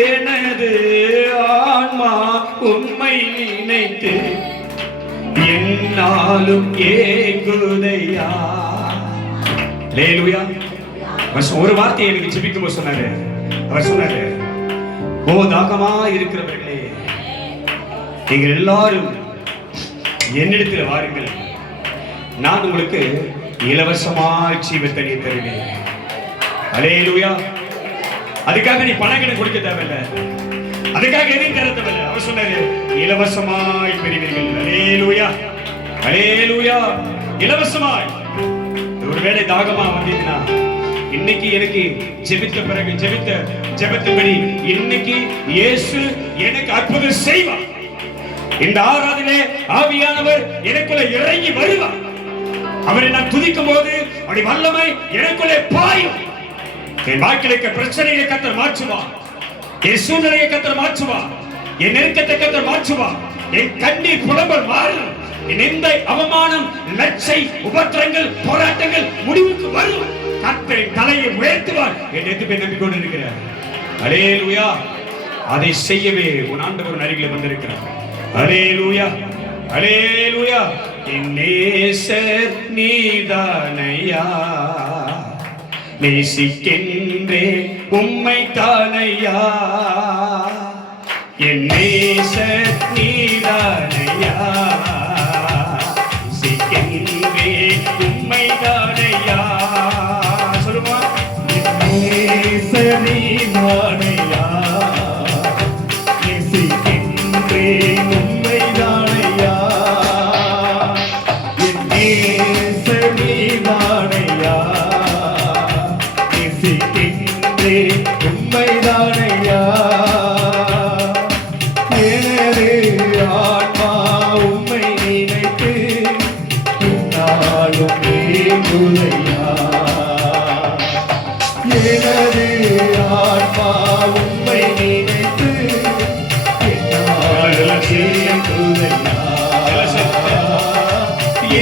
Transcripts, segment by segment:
எனது ஆன்மா உம்மை நினைத்து என்னாலும் ஏங்குதையா. அல்லேலூயா. ஒரு வார்த்தையை எனக்கு ஜெபிக்கும்போது சொன்னாரு, அவர் சொன்னாரு, ஓ தாகமா இருக்கிறவர்களே, நீங்கள் எல்லாரும் என்னிடத்தில் வாருங்கள், நான் உங்களுக்கு இலவசமாய் ஜீவ தண்ணீர் தருவேன். அல்லேலூயா. அதுக்காக நீ பணம் கணக்கு கொடுக்க தேவையில்லை, அதுக்காக எதையும் தர தேவையில்லை. அவர் சொன்னாரு, இலவசமாய் பெறுவீர்கள். அல்லேலூயா, அல்லேலூயா. இலவசமாய். ஒருவேளை தாகமா வந்தீங்கன்னா இன்னைக்கு எனக்கு ஜெபித்த பிறகு ஜெபத்தின்படி இன்னைக்கு இயேசு எனக்கு அற்புதம் செய்வார். இந்த ஆராதனை ஆவியானவர் எனக்குள்ள இறங்கி வருவார். அவரை நான் துதிக்கும் போது அப்படி வல்லமை எனக்குள்ளே பாயும். என் வாழ்க்கையில இருக்க பிரச்சனையை கர்த்தர் மாற்றுவார், என் சூழ்நிலையை கர்த்தர் மாற்றுவார், என் நெருக்கத்தை கர்த்தர் மாற்றுவார், என் கண்ணீர் புலம்பல் மாறும், என் நிந்தை அவமானம் லட்சை உபத்திரங்கள் போராட்டங்கள் முடிவுக்கு வரும். கர்த்தரின் தலையை உயர்த்துவார் என்று எத்தனை நம்பிக்கொண்டு இருக்கிறார். அல்லேலூயா. அதை செய்யவே உன் ஆண்டவர் அருகில் வந்திருக்கிறார். அல்லேலூயா, அல்லேலூயா. என் நேசர் நீதானையா, நேசிக்கின்றேன் உம்மை தானையா. என் நேசர் நீதானையா, நேசிக்கின்றேன் உம்மை தானையா. சொல்லுமா. என் நேசர் நீதானையா, நேசிக்கின்றேன் உம்மை தானையா. என் நேசர் நீதானையா, உண்மைதானையா. எனது ஆன்மா உம்மை நினைத்து நாளும் ஏங்குதையா. எனது ஆன்மா உம்மை நினைத்து நாளும் ஏங்குதையா.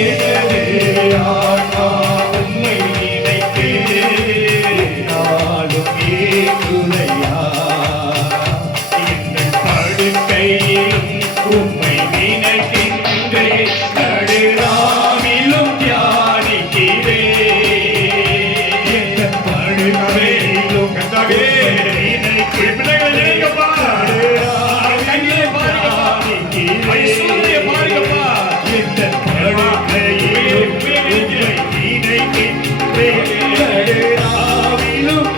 எனது ஆன்மா உம்மை நினைத்து ஏங்குதையா. எங்கள் படுக்கையிலும் உம்மை நினைக்கின்றேன், நடுராவிலும் தியானிக்கிறேன். எங்கள் படுக்கையிலும் கர்த்தாவே நினைக்கிறேன், நினைக்கப்பா. கண்ணிலே பாருங்கப்பா, ஐஸ்வர்ய பாருங்கப்பா. எங்கள் படுக்கையிலும் உம்மை நினைக்கின்றேன், நடுராவிலும்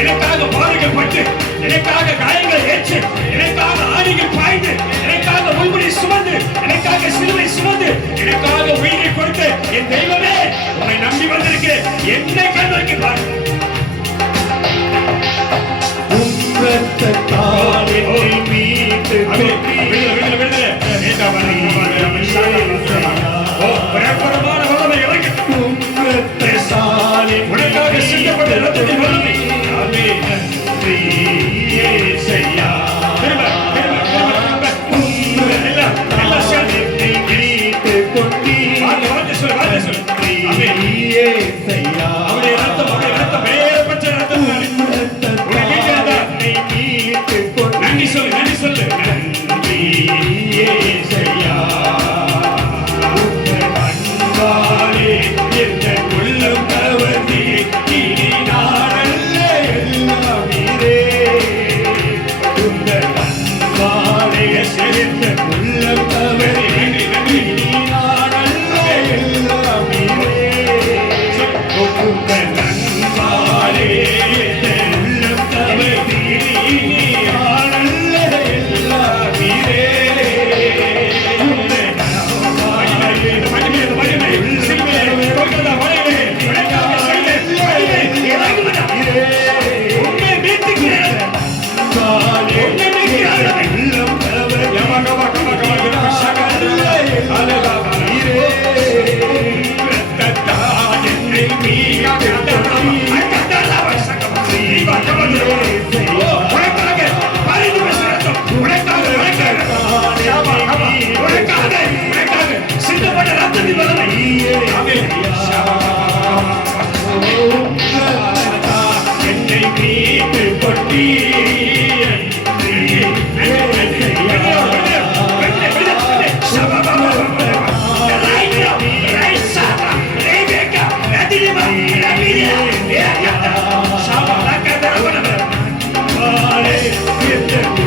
எனக்காக பாடுகள் எனக்காக காயங்கள் ஏற்று, எனக்காக ஆணிகள் பாய்ந்து, எனக்காக முள்முடி சுமந்து, எனக்காக சிலுவை சுமந்து, எனக்காக உயிரை கொடுத்து என் தெய்வமே உன்னை நம்பி வந்திருக்கிறேன். என்னை கண்ணோக்கி பாரு. பிரபலமான வல்லமை இறங்கட்டும். உனக்காக சிந்தப்பட்ட இரத்தத்தின் வல்லமை. ஏசையா. திரும்ப திரும்ப திரும்ப எல்லாம் சேர்ந்து வார்த்தை சொல்லு, வார்த்தை சொல்லு. ஏசையா. அவருடைய ரத்தம், அவருடைய ரத்தம் வேறுபட்ட ரத்தம். நன்றி சொல்லு, நன்றி சொல்லு. நன்றி ஏசையா. அன்பாலே எந்த உள்ளம் கவர்ந்தே இனி நாடல்ல சிந்தப்பட்ட ரத்தத்தின் பலனை என்னை மீட்டு கொட்டி Yeah.